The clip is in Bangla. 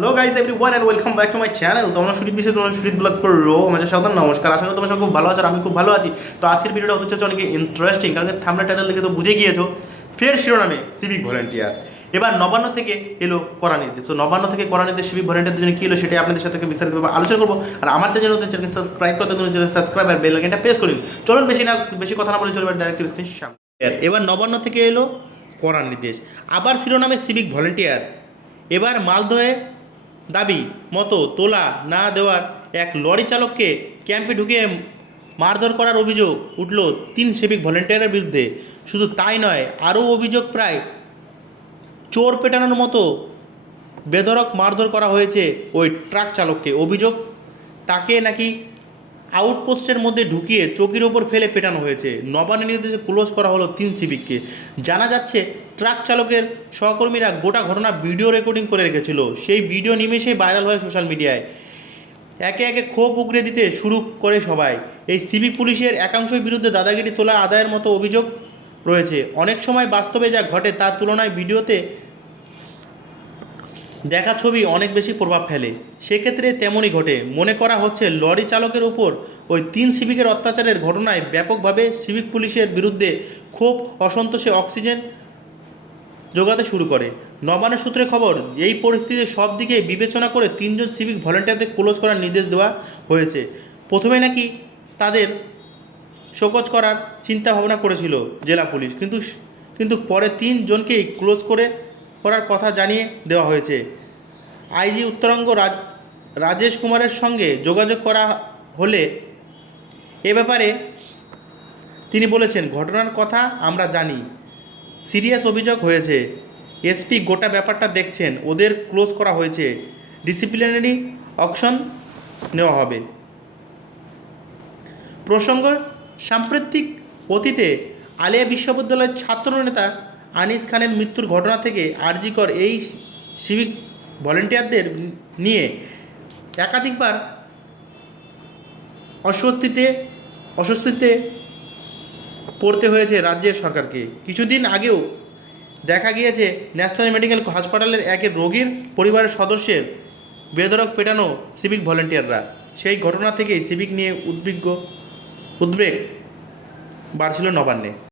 Hello guys everyone and welcome back to my channel তোমরা সুদীপ বিশ্বে তোমরা সুদীপ ব্লগ করো আমাদের সাধারণ নমস্কার। করি তোমরা সব খুব ভালো আছো আমি খুব ভালো আছি। তো আজকের ভিডিওটা হতে চলেছে অনেক ইন্টারেস্টিং কারণ থামলা টাইটেল দেখে তো বুঝে গিয়েছো। ফের শিরোনামে সিভিক ভলেন্টিয়ার এবার নবান্ন থেকে এলো করা তো নবান্ন থেকে করা নির্দেশ সিভিক ভলেন্টিয়ারদের জন্য কী এলো সেটাই আপনাদের সাথে বিস্তারিতভাবে আলোচনা করব। আর আমার চ্যানেল হতে চ্যানেল সাবস্ক্রাইব করতে তুমি সাবস্ক্রাইব আর বেল আইকনটা প্রেস করুন। চলুন বেশি না, বেশি কথা না বলে চলবে ডাইরেক্ট স্ক্রিন সামনে। এবার নবান্ন থেকে এলো করার নির্দেশ। আবার শিরোনামে সিভিক ভলেন্টিয়ার এবার মালদহে দাবি, মতো তোলা না দেওয়ার এক লরি চালককে ক্যাম্পে ঢুকিয়ে মারধর করার অভিযোগ উঠল তিন সিভিক ভলেন্টিয়ারের বিরুদ্ধে। শুধু তাই নয়, আরও অভিযোগ প্রায় চোর পেটানোর মতো বেধরক মারধর করা হয়েছে ওই ট্রাক চালককে। অভিযোগ, তাকে নাকি আউটপোস্টের মধ্যে ঢুকিয়ে চৌকির ওপর ফেলে পেটানো হয়েছে। নবান্ন নির্দেশে ক্লোজ করা হলো তিন সিভিককে। জানা যাচ্ছে, ট্রাক চালকের সহকর্মীরা গোটা ঘটনা ভিডিও রেকর্ডিং করে রেখেছিল। সেই ভিডিও নিমেষেই ভাইরাল হয় সোশ্যাল মিডিয়ায়। একে একে ক্ষোভ উগড়ে দিতে শুরু করে সবাই। এই সিভিক পুলিশের একাংশের বিরুদ্ধে দাদাগিরি তোলা আদায়ের মতো অভিযোগ রয়েছে। অনেক সময় বাস্তবে যা ঘটে তার তুলনায় ভিডিওতে দেখা ছবি অনেক বেশি প্রভাব ফেলে। সেক্ষেত্রে তেমনই ঘটে। মনে করা হচ্ছে, লরি চালকের উপর ওই তিন সিভিকের অত্যাচারের ঘটনায় ব্যাপকভাবে সিভিক পুলিশের বিরুদ্ধে ক্ষোভ, অসন্তোষে অক্সিজেন যোগাতে শুরু করে। নবান্ন সূত্রে খবর, এই পরিস্থিতিতে সব দিকে বিবেচনা করে তিনজন সিভিক ভলেন্টিয়ারদের ক্লোজ করার নির্দেশ দেওয়া হয়েছে। প্রথমে নাকি তাদের শোকজ করার চিন্তা ভাবনা করেছিল জেলা পুলিশ। কিন্তু কিন্তু পরে তিনজনকেই ক্লোজ করে করার কথা জানিয়ে দেওয়া হয়েছে। আইজি উত্তরাঙ্গ রাজ, রাজেশ কুমারের সঙ্গে যোগাযোগ করা হলে এ ব্যাপারে তিনি বলেছেন, ঘটনার কথা আমরা জানি। সিরিয়াস অভিযোগ হয়েছে। এসপি গোটা ব্যাপারটা দেখছেন। ওদের ক্লোজ করা হয়েছে। ডিসিপ্লিনারি অকশন নেওয়া হবে। প্রসঙ্গ, সাম্প্রতিক অতীতে আলিয়া বিশ্ববিদ্যালয়ের ছাত্রনেতা আনিস খানের মৃত্যুর ঘটনা থেকে আরজিকর এই সিভিক ভলেন্টিয়ারদের নিয়ে একাধিকবার অস্বস্তিতে অস্বস্তিতে পড়তে হয়েছে রাজ্যের সরকারকে। কিছুদিন আগেও দেখা গিয়েছে ন্যাশনাল মেডিকেল হাসপাতালের এক রোগীর পরিবারের সদস্যের বেদরক পেটানো সিভিক ভলেন্টিয়াররা। সেই ঘটনা থেকেই সিভিক নিয়ে উদ্বিগ্ন, উদ্বেগ বাড়ছিল নবান্নে।